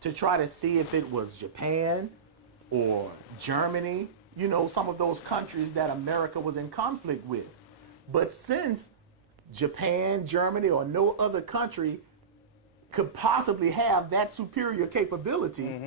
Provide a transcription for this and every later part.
to try to see if it was Japan or Germany, you know, some of those countries that America was in conflict with. But since Japan, Germany, or no other country could possibly have that superior capabilities,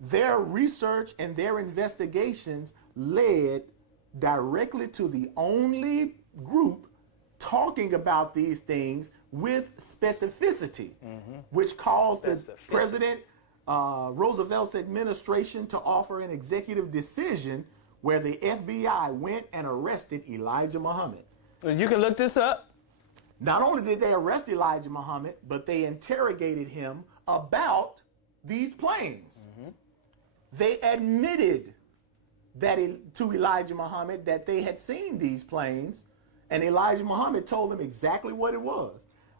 their research and their investigations led directly to the only group talking about these things with specificity, which caused the President Roosevelt's administration to offer an executive decision where the FBI went and arrested Elijahmuhammad. You can look this up. Not only did they arrest Elijahmuhammad, but they interrogated him about these planes. They admitted that to Elijahmuhammad that they had seen these planes, and Elijahmuhammad told them exactly what it was.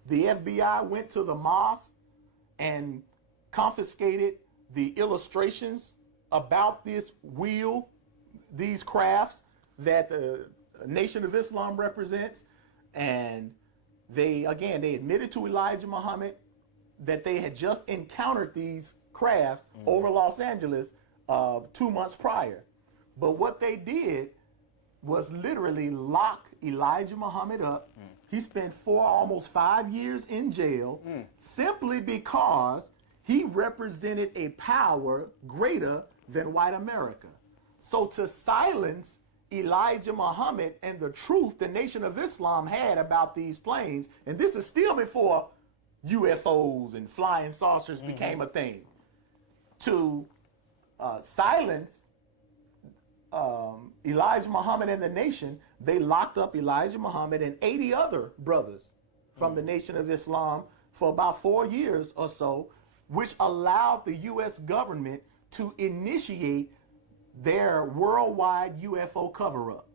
The FBI went to the mosque and confiscated the illustrations about this wheel, these crafts that the Nation of Islam represents, and they admitted to Elijahmuhammad that they had just encountered these crafts over Los Angeles 2 months prior. But what they did was literally lock Elijahmuhammad up. He spent almost 5 years in jail simply because he represented a power greater than white America. So to silence Elijahmuhammad and the truth the Nation of Islam had about these planes, and this is still before U.F.O.s and flying saucers became a thing, to silence Elijahmuhammad and the nation, they locked up Elijahmuhammad and 80 other brothers from the Nation of Islam for about 4 years or so, which allowed the U.S. government to initiate their worldwide UFO cover-up.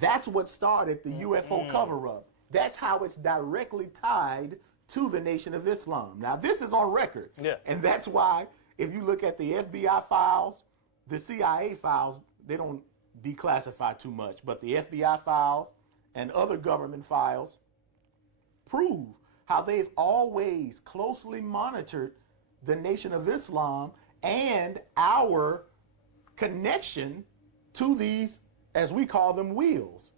That's what started the UFO cover-up. That's how it's directly tied to the Nation of Islam. Now, this is on record. And that's why, if you look at the FBI files, the CIA files, they don't declassify too much, but the FBI files and other government files prove how they've always closely monitored the Nation of Islam and our connection to these, as we call them, wheels.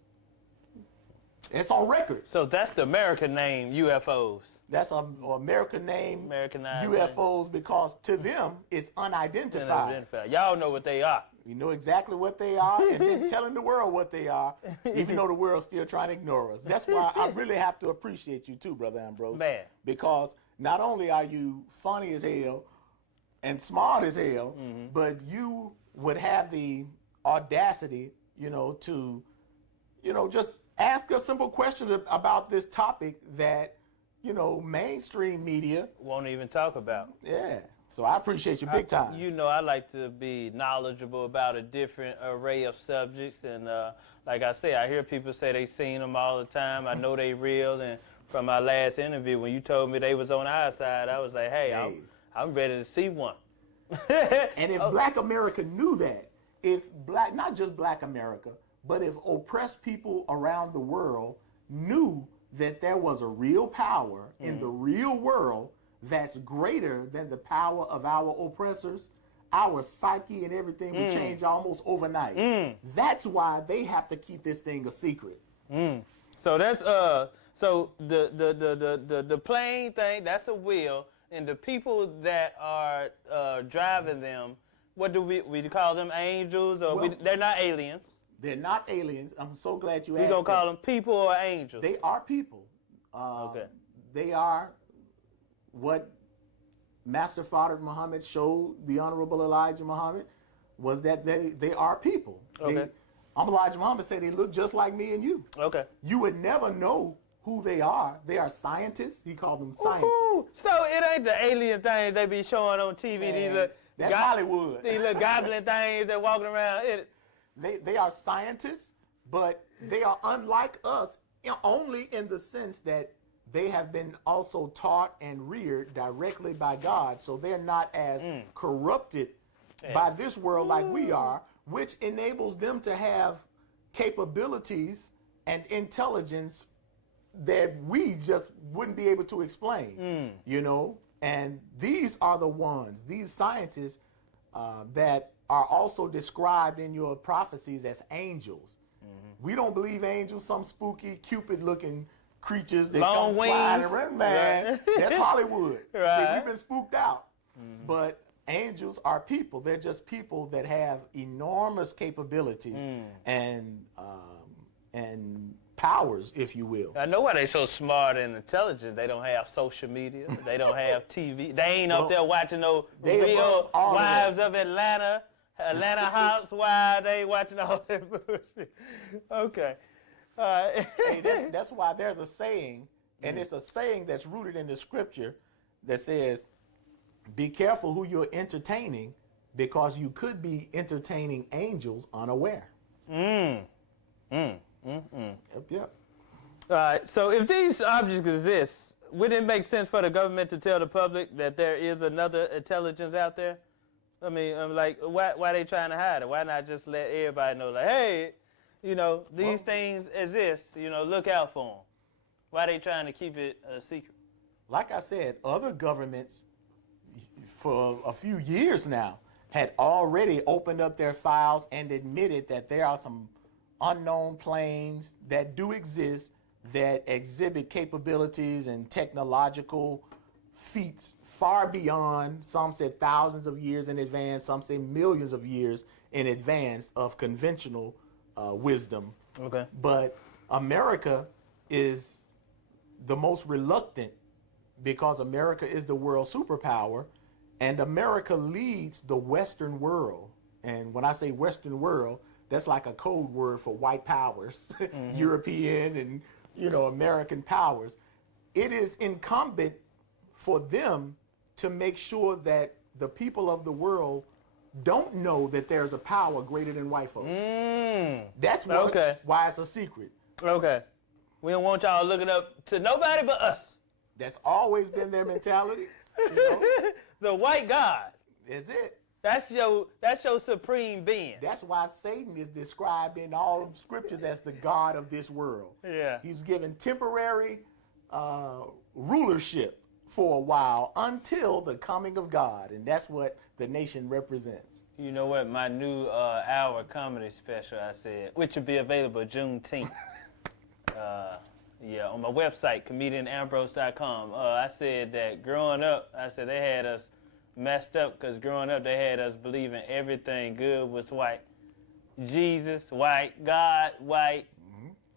It's on record. So that's the American name, U.F.O.s. That's an American name, Americanized U.F.O.s, because to them, it's unidentified. Y'all know what they are. We know exactly what they are, and then telling the world what they are, even though the world's still trying to ignore us. That's why I really have to appreciate you too, Brother Ambrose. Man. Because not only are you funny as hell and smart as hell, but you would have the audacity, to, just ask a simple question about this topic that, mainstream media won't even talk about. Yeah. So I appreciate you big time. I like to be knowledgeable about a different array of subjects. And like I say, I hear people say they seen them all the time. I know they real. And from my last interview, when you told me they was on our side, I was like, hey. I'm ready to see one. And if Black America knew that, not just Black America, but if oppressed people around the world knew that there was a real power in the real world that's greater than the power of our oppressors, our psyche and everything would change almost overnight. That's why they have to keep this thing a secret. So that's so the plane thing, that's a wheel, and the people that are driving them, what do we call them, angels, or they're not aliens? They're not aliens. I'm so glad you asked. We gonna call them people or angels? They are people. Okay. They are what Master Father Muhammad showed the Honorable Elijahmuhammad, was that they are people. Okay. Elijahmuhammad said they look just like me and you. Okay. You would never know who they are. They are scientists. He called them scientists. Ooh, so it ain't the alien things they be showing on TV. Man, that's Hollywood. These little goblin things that walking around. They are scientists, but they are unlike us only in the sense that they have been also taught and reared directly by God. So they're not as corrupted by this world like we are, which enables them to have capabilities and intelligence that we just wouldn't be able to explain. And these are the ones, these scientists that are also described in your prophecies as angels. We don't believe angels, some spooky, Cupid-looking creatures that Long come flying wings. around. Man, Right. that's Hollywood. Right. See, we've been spooked out. But angels are people. They're just people that have enormous capabilities and powers, if you will. I know why they so smart and intelligent. They don't have social media. They don't have TV. They ain't up there watching no Real Wives of Atlanta, Atlanta Housewives. They ain't watching all that bullshit. Okay. All right. Hey, that's why there's a saying, and it's a saying that's rooted in the scripture that says, be careful who you're entertaining because you could be entertaining angels unaware. Yep. All right, so if these objects exist, would it make sense for the government to tell the public that there is another intelligence out there? I mean, like, why are they trying to hide it? Why not just let everybody know, like, hey, you know, these things exist, you know, look out for them. Why are they trying to keep it a secret? Like I said, other governments for a few years now had already opened up their files and admitted that there are some unknown planes that do exist that exhibit capabilities and technological feats far beyond, some said thousands of years in advance, some say millions of years in advance of conventional wisdom. Okay. But America is the most reluctant because America is the world superpower and America leads the Western world. And when I say Western world, that's like a code word for white powers, European and, you know, American powers. It is incumbent for them to make sure that the people of the world don't know that there's a power greater than white folks. That's why it's a secret. Okay. We don't want y'all looking up to nobody but us. That's always been their mentality. You know? The white God. That's it. That's your supreme being. That's why Satan is described in all of scriptures as the God of this world. Yeah. He was given temporary rulership for a while until the coming of God, and that's what the nation represents. You know what? My new hour comedy special, I said, which will be available Juneteenth. Yeah, on my website, comedianambrose.com. I said that growing up, I said they had us messed up because growing up they had us believing everything good was white. Jesus, white. God, white.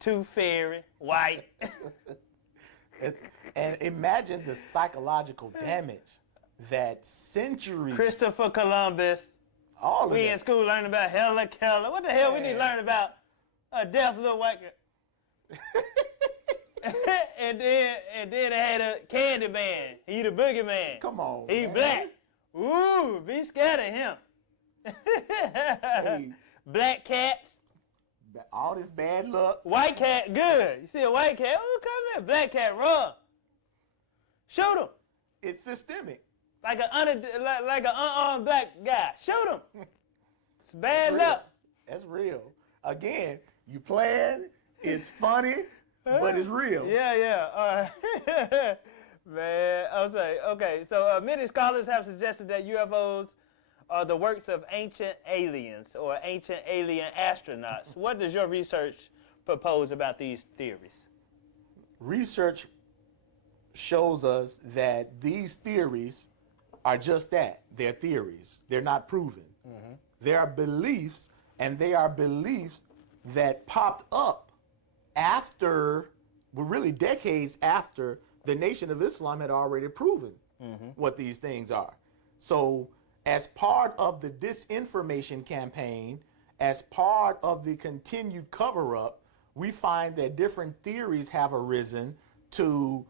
Tooth Fairy, white. And imagine the psychological damage that centuries. Christopher Columbus. All of we that. in school learning about Helen Keller. What the hell we need to learn about a deaf little white girl? and then they had a candy man. He the boogeyman. Come on. He man. black. Ooh, be scared of him. Hey. Black cats. All this bad luck. White cat, good. You see a white cat? Oh, come here. Black cat, run. Shoot him. It's systemic. Like an unarmed black guy. Shoot him. It's bad luck. That's real. Again, you playing, it's funny, but it's real. Yeah. All right. Man, I'll say, okay, so many scholars have suggested that UFOs are the works of ancient aliens or ancient alien astronauts. What does your research propose about these theories? Research shows us that these theories are just that. They're theories. They're not proven. They are beliefs, and they are beliefs that popped up after, well, really decades after the Nation of Islam had already proven what these things are. So as part of the disinformation campaign, as part of the continued cover-up, we find that different theories have arisen to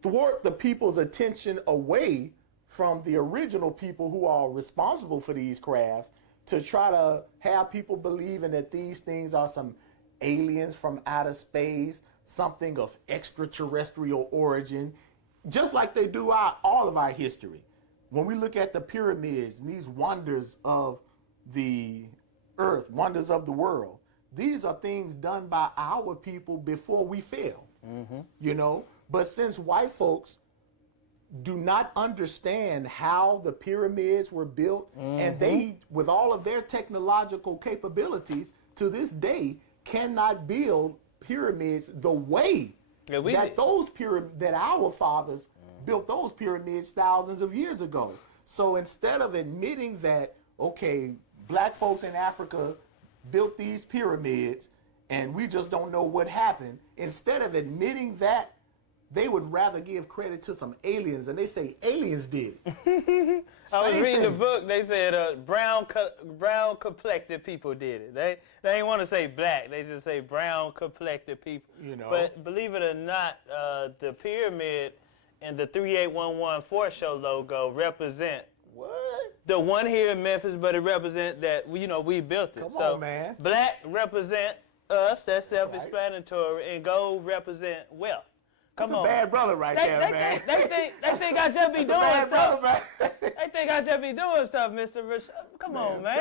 thwart the people's attention away from the original people who are responsible for these crafts, to try to have people believing that these things are some aliens from outer space, something of extraterrestrial origin, just like they do all of our history. When we look at the pyramids and these wonders of the earth, wonders of the world, these are things done by our people before we fell, you know? But since white folks do not understand how the pyramids were built, and they, with all of their technological capabilities, to this day, cannot build pyramids the way that our fathers built those pyramids thousands of years ago. So instead of admitting that, okay, black folks in Africa built these pyramids and we just don't know what happened, instead of admitting that, they would rather give credit to some aliens, and they say aliens did it. I was reading the book. They said brown complected people did it. They ain't want to say black. They just say brown complected people. You know. But believe it or not, the pyramid and the 3811 Fort Show logo represent What? the one here in Memphis, but it represents that we built it. Come on, man. Black represent us. That's self-explanatory, and gold represent wealth. That's a bad brother right there, man. They think I just be doing That's a bad stuff. brother, man. They think I just be doing stuff, Mr. Rashad. Come on, man.